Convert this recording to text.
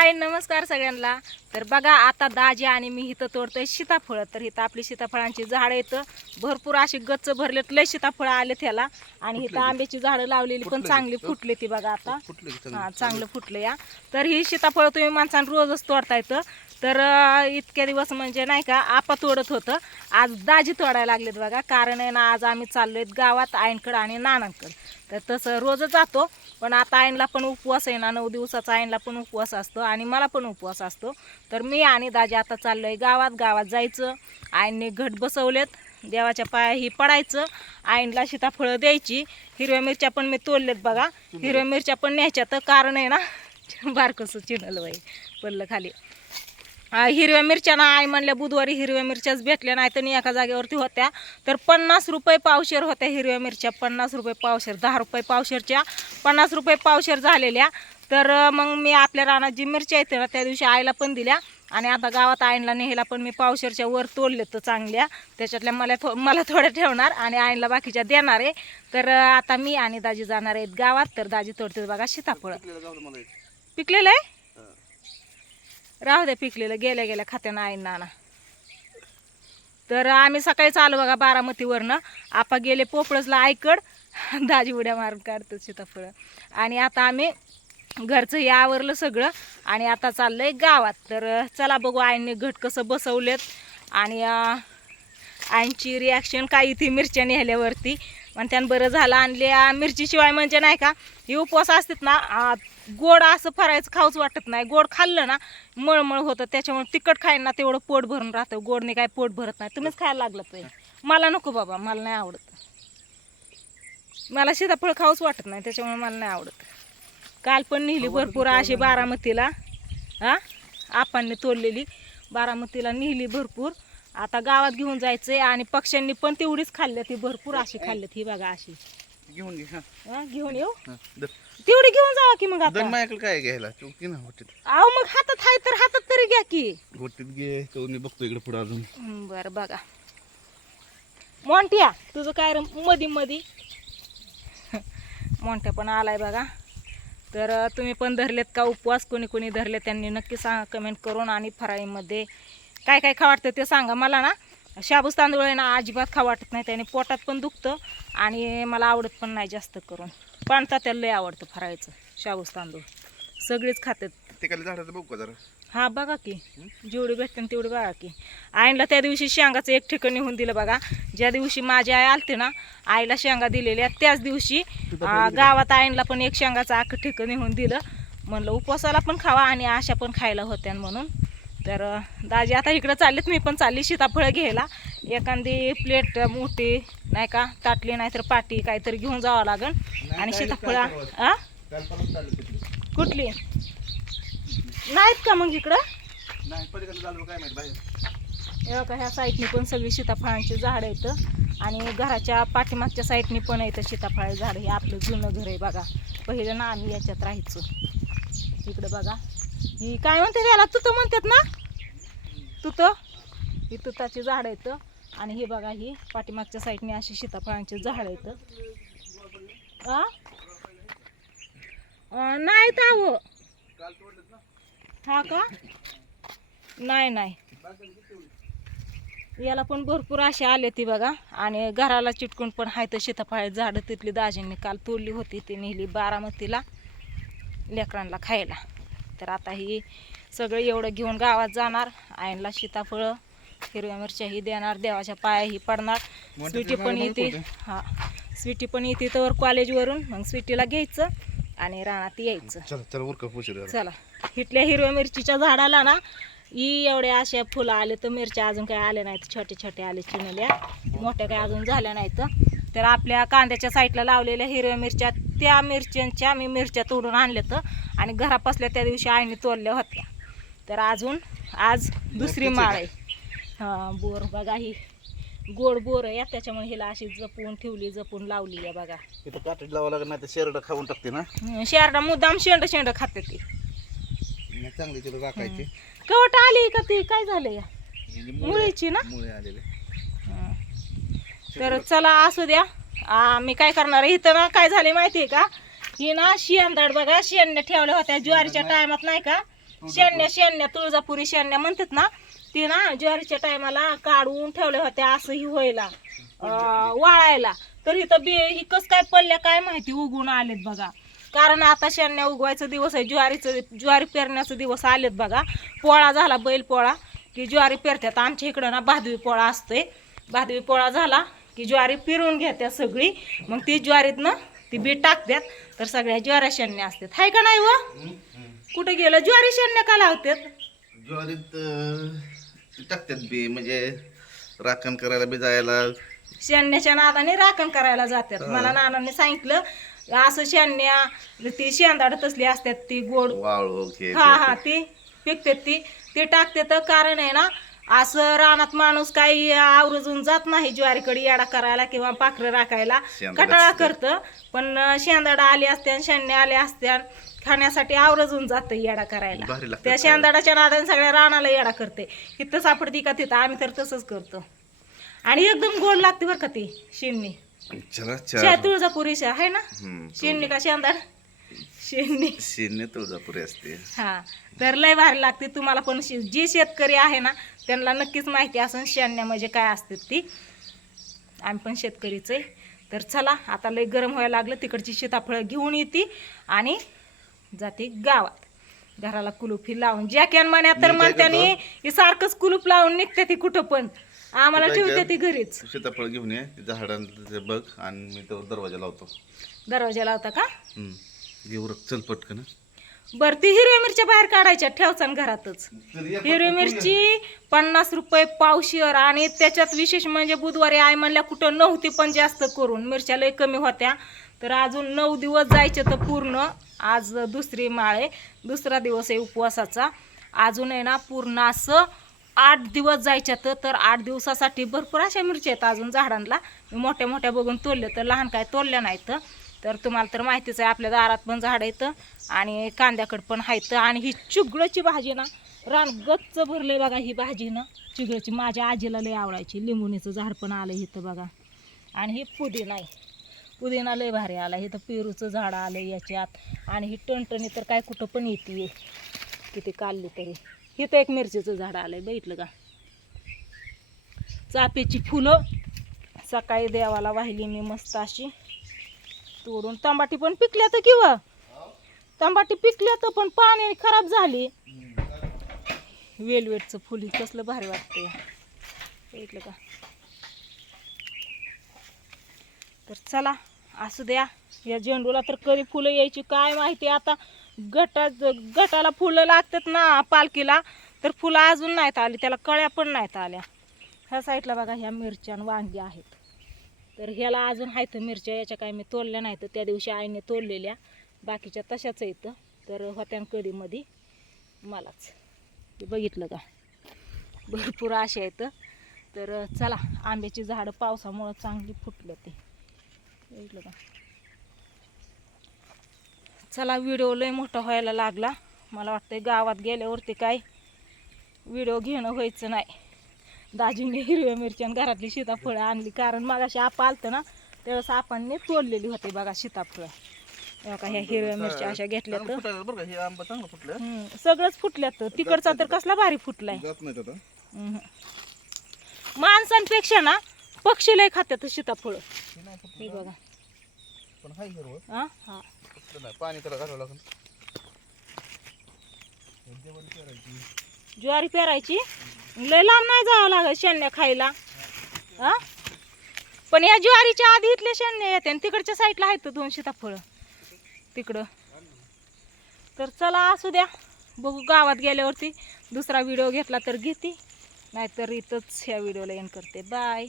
हाय नमस्कार सगळ्यांना. तर बघा आता दाजी आणि मी इथं तोडतोय सीताफळं. तर इथं आपली सीताफळांची झाडं येतं भरपूर अशी गच्च भरलेत. लय सीताफळं आले त्याला आणि इथं आंब्याची झाडं लावलेली पण चांगली की? फुटली ती बघा आता? हा चांगलं फुटलं या. तर ही सीताफळ तुम्ही माणसानं रोजच तोडता येतं तर इतक्या दिवस म्हणजे नाही का आपा तोडत होतं. आज दाजी तोडायला लागलेत बघा. कारण आहे ना आज आम्ही चाललोय गावात आईनकडं आणि नानांकडं. तर तसं रोजच जातो पण आता आईनला पण उपवास आहे ना नऊ दिवसाचा आईनला पण उपवास असतो आणि मला पण उपवास असतो. तर मी आणि दाजी आता चाललोय गावात. गावात जायचं. आईने घट बसवलेत. देवाच्या पायाही पडायचं. आईनला सीताफळं द्यायची. हिरव्या मिरच्या पण मी तोडलेत बघा. हिरव्या मिरच्या पण न्यायच्या. तर कारण आहे ना बारकसं चिनल बाई पडलं खाली. हिरव्या मिरच्या ना आई म्हणल्या बुधवारी हिरव्या मिरच्याच भेटल्या नाही तर एका जागेवरती होत्या. तर पन्नास रुपये पावशेर होत्या हिरव्या मिरच्या. पन्नास रुपये पावशेर दहा रुपये पावशेरच्या. पन्नास रुपये पावशेर झालेल्या. तर मग मी आपल्या रानात जी मिरच्या येते ना त्या दिवशी आईला पण दिल्या. आणि आता गावात आईला नेहला पण मी पावशेरच्या वर तोडले तर चांगल्या. त्याच्यातल्या मला थो मला थोड्या ठेवणार आणि आईला बाकीच्या देणार आहे. तर आता मी आणि दाजी जाणार आहेत गावात. तर दाजी तोडते बघा सीताफळ. पिकलेलं आहे. राहू द्या पिकलेलं गेल्या गेल्या खात्यानं आई नाना तर आम्ही सकाळीच आलो बघा बारामतीवरनं. आपा गेले पोपळसला ऐकड दाजी उड्या मारून काढतो सीताफळं. आणि आता आम्ही घरचं हे आवरलं सगळं आणि आता चाललंय गावात. तर चला बघू आईने घट कसं बसवलेत. आणि आईंची रिॲक्शन काय ती मिरच्या नेल्यावरती. त्यानं बरं झालं. आणले मिरचीशिवाय म्हणजे नाही का हे उपवास असतात ना गोड असं फरायचं खाऊच वाटत नाही. गोड खाल्लं ना मळमळ होतं. त्याच्यामुळे तिखट खायला ना तेवढं पोट भरून राहतं. गोडने काय पोट भरत नाही. तुम्हीच खायला लागलं तर मला नको बाबा मला नाही आवडत. मला सीताफळ खाऊच वाटत नाही त्याच्यामुळे मला नाही आवडत. काल पण नेली भरपूर अशी बारामतीला. हा? आपांनी तोडलेली. बारामतीला नेली भरपूर. आता गावात घेऊन जायचंय आणि पक्ष्यांनी पण तेवढीच खाल्ल्या ती भरपूर अशी खाल्ल्यात. ही बघा अशी. घेऊन घे हा. हा, घेऊन येऊ? हा, तेवढी घेऊन जावा की मग दर आता माझ्याकडे काय घ्यायला? चौकी ना होटीत अहो मग हातात आहे तर हातात तरी घ्या की. होटीत घे चौनी बघतो इकडे पुढे अजून. हं, बरं बघा. मोंट्या तुझं काय रे मधी मधी? मोंट्या पण आलाय बघा. तर अं, तुम्ही पण धरलेत का उपवास? कोणी कोणी धरले त्यांनी नक्की सांगा कमेंट करून आणि फराळीमध्ये काय काय खा वाटतं ते सांगा मला ना. शाबूस तांदूळ आहे ना अजिबात खा वाटत नाही त्याने पोटात पण दुखतं आणि मला आवडत पण नाही जास्त करून. पाणता त्याला लय आवडतं फराळीचं शाबूस तांदूळ. सगळेच खातात. ते खाली झाडाचं बघू का जरा? हा बघा की. जेवढी भेटते तेवढी बघा की. आईला त्या दिवशी शेंगाचं एक ठिकाण निघून दिलं बघा. ज्या दिवशी माझी आई आलते ना आईला शेंगा दिलेल्या त्याच दिवशी गावात आईला पण एक शेंगाचं अख्खं ठिकाण निघून दिलं. म्हणलं उपवासाला पण खावा आणि आशा पण खायला होत्या म्हणून. तर दाजी आता इकडं चाललेत मी पण चालली सीताफळं घ्यायला. एखादी प्लेट मोठी नाही का ताटली नाहीतर पाटी काहीतरी घेऊन जावं लागन. आणि सीताफळं आ? कुठली? नाहीत का मग इकडं? बघा ह्या साईडनी पण सगळी सीताफळांची झाडं आहेत. आणि घराच्या पाठीमागच्या साईडनी पण येतं सीताफळ झाड. हे आपलं जुनं घर आहे बघा. पहिलं ना आम्ही याच्यात राहायचो. इकडं बघा. ही काय म्हणते त्याला? तुतं म्हणतात ना? तुतं? ही तुताची झाडं येतं आणि हे बघा ही पाठीमागच्या साईडने अशी सीताफळांची झाडं येतं आ? नाही नाहीत हा का? नाही नाही. याला पण भरपूर असे आले ती बघा. आणि घराला चिटकून पण आहे तर सीताफळ झाडं तिथली दाजींनी काल तोडली होती ती नेली बारामतीला लेकरांना खायला. तर आता ही सगळं एवढं घेऊन गावात जाणार. आईनला सीताफळं हिरव्या मिरच्याही देणार देवाच्या पायाही पडणार. स्वीटी पण येते. हा. स्वीटी पण येते तर कॉलेजवरून. मग स्वीटीला घ्यायचं आणि रानात यायचं. चला इथल्या हिरव्या मिरचीच्या झाडाला ना ही एवढ्या अशा फुलं आले तर मिरच्या अजून काही आल्या नाहीत. छोटे छोटे आले चिनल्या मोठ्या काही अजून झाल्या नाहीत. तर आपल्या कांद्याच्या साईडला लावलेल्या हिरव्या मिरच्या त्या मिरच्यांच्या मी मिरच्या तोडून आणल्या तर आणि घरापासल्या त्या दिवशी आईने तोडल्या होत्या. तर अजून आज दुसरी माळ आहे. हां बोर बघा ही. गोड बोर आहे त्याच्यामुळे हिला अशी जपून ठेवली जपून लावली आहे बघा. इथं काटेज लावा लागत नाही तर शेरडा खाऊन टाकते ना? शेरडा मुद्दाम शेंड शेंड खाते ती. चांगली तिथं राखायची कवट आली का ती? काय झालं या मुळीची ना? मुळे आलेले. तर चला असू द्या. मी काय करणार? आहे इथं ना काय झाले माहितीये का? ही ना शियांदाड बघा शियांने ठेवल्या होत्या ज्वारीच्या टायमात नाही का? शेण्या शेण्या तुळजापुरी शेण्या म्हणतात ना ती ना ज्वारीच्या टायमाला काढून ठेवल्या होत्या असंही व्हायला वाळायला. तर इथं बी ही कस काय पडल्या काय माहिती उगून आलेत बघा. कारण आता शेण्या उगवायचा दिवस आहे ज्वारीचं ज्वारी पेरण्याचा दिवस आलेत बघा. पोळा झाला बैल पोळा की ज्वारी पेरतात. आमच्या इकडं ना भादवी पोळा असतोय. भादवी पोळा झाला. की ज्वारी पिरून घेत्या सगळी. मग ती ज्वारीतनं ती बी टाकतात तर सगळ्या ज्वाऱ्या शेण्या असतात हाय का नाही व? कुठे गेलं? ज्वारी शेण्या का लावतात ज्वारीत टाकतात बी. म्हणजे राखण करायला बी जायला. शेण्याच्या नादाने राखण करायला जातात मला नानांनी सांगितलं असं शेण्या ती शेंदाड तसली असतात ती गोड. वाळू हे हा हा ती पिकते ती. ते टाकते तर कारण आहे ना असं रानात माणूस काही आवरजून जात नाही ज्वारीकडे येडा करायला किंवा पाखरं राखायला. शेंदाडा कटाळा असते. करतं पण शेंदाडा आली असत्या शेण्या आल्या असत्या खाण्यासाठी आवरजून जातं येडा करायला. लागतं त्या खायला. शेंदाडाच्या नादाने सगळ्या रानाला येडा करते. इथं सापडती का तिथं? आम्ही तर तसंच करतो. आणि एकदम गोड लागते बरं का ती शिन्नी चला शे चार तुळजापुरी शे आहे ना? हम्म, शिन्नी का शेंदाड? शिन्नी शिन्ने तुळजापुरी असते. हा तर लय भारी लागते. तुम्हाला पण शे- जे शेतकरी आहे ना त्यांना नक्कीच माहिती असेल शेण्या म्हणजे काय असते ती. आम्ही पण शेतकरीच आहे. तर चला आता लय गरम व्हायला लागलं. तिकडची सीताफळं घेऊन येते आणि जाते गावात. घराला कुलूप ही लावून. जॅकॅन म्हण्या तर म्हणत्याने हे सारखंच कुलूप लावून निघते ती कुठं पण. आम्हाला ठेवते? ती घरीच. सीताफळ घेऊन ये झाडांचं बघ आणि मी तो दरवाजा लावतो. दरवाजा लावता का. घेऊ चल पटकन. बरं ती हिरव्या मिरच्या बाहेर काढायच्या ठेवचान घरातच. हिरवी मिरची पन्नास रुपये पावशेर आणि त्याच्यात विशेष म्हणजे बुधवारी आई म्हणल्या कुठं नव्हती पण जास्त करून मिरच्या लय कमी होत्या. तर अजून नऊ दिवस जायचे तर पूर्ण आज दुसरी माळ आहे. दुसरा दिवस आहे उपवासाचा. अजून आहे ना पूर्ण असं आठ दिवस जायच्या तर आठ दिवसासाठी भरपूर अशा मिरच्या आहेत अजून झाडांना. मी मोठ्या मोठ्या बघून तोडले तर लहान काय तोडल्या नाहीत. तर तुम्हाला तर माहितीच आहे आपल्या दारात पण झाड येतं आणि कांद्याकडं पण आहेत. आणि ही चुगळची भाजी ना रान गच्च भरलंय बघा ही भाजी ना. चिगळची माझ्या आजीला लय आवडायची. लिंबुणीचं झाड पण आलं इथं बघा. आणि हे पुदिना आहे. पुदिना लय भारी आला. इथं पेरूचं झाड आलं याच्यात. आणि ही टणटणी तर काय कुठं पण येते किती काढली तरी. इथं एक मिरचीचं झाड आलंय बघितलं का? चाफ्याची फुलं. सकाळी देवाला वाहिली मी मस्त अशी. तोडून तंबाटी पण पिकल्या तर किंवा? तंबाटी पिकल्या तर पण पाणी खराब झाली. वेलवेटचं फुल कसलं भारी वाटतंय. बघितलं का? तर चला असू द्या. या झेंडूला तर कधी फुलं यायची काय माहिती? आता गटा गटाला फुलं लागतात ना पालखीला. तर फुलं अजून नाहीत आली. त्याला कळ्या पण नाहीत आल्या. ह्या साईडला बघा ह्या मिरच्या वांगी आहेत. तर ह्याला अजून आहेत मिरच्या याच्या काय मी तोडल्या नाहीत. त्या दिवशी आईने तोडलेल्या. बाकीच्या तशाच आहेत. तर होत्या कधीमध्ये मलाच. ते बघितलं का? भरपूर असे आहेत. तर चला आंब्याची झाडं पावसामुळं चांगली फुटलं ते. बघितलं का? चला व्हिडिओ लय मोठा व्हायला लागला. मला वाटतंय गावात गेल्यावरती काय? व्हिडिओ घेणं व्हायचं नाही. दाजीने हिरव्या मिरची आणि घरातली सीताफळं आणली. कारण मागाशी आप आलतं ना त्यावेळेस आपांनी तोडलेली होती बघा सीताफळं. तेव्हा का ह्या हिरव्या मिरच्या अशा घेतल्या तर फुटायला बरं का हे आंबा चांगला फुटला हम्म, सगळंच फुटल्यात. तिकडचा तर कसला भारी फुटलाय. माणसांपेक्षा ना पक्षी लय खात्यात सीताफळ. हे बघा. पण ज्वारी पेरायची? लय लांब नाही जावं लागत शेंड्या खायला. हा? पण या ज्वारीच्या आधी इथले शेंड्या येते आणि तिकडच्या साईडला आहेत दोन सीताफळ. तिकडं. तर चला असू द्या. बघू गावात गेल्यावरती दुसरा व्हिडिओ घेतला तर घेते. नाहीतर इथंच ह्या व्हिडिओला एन करते. बाय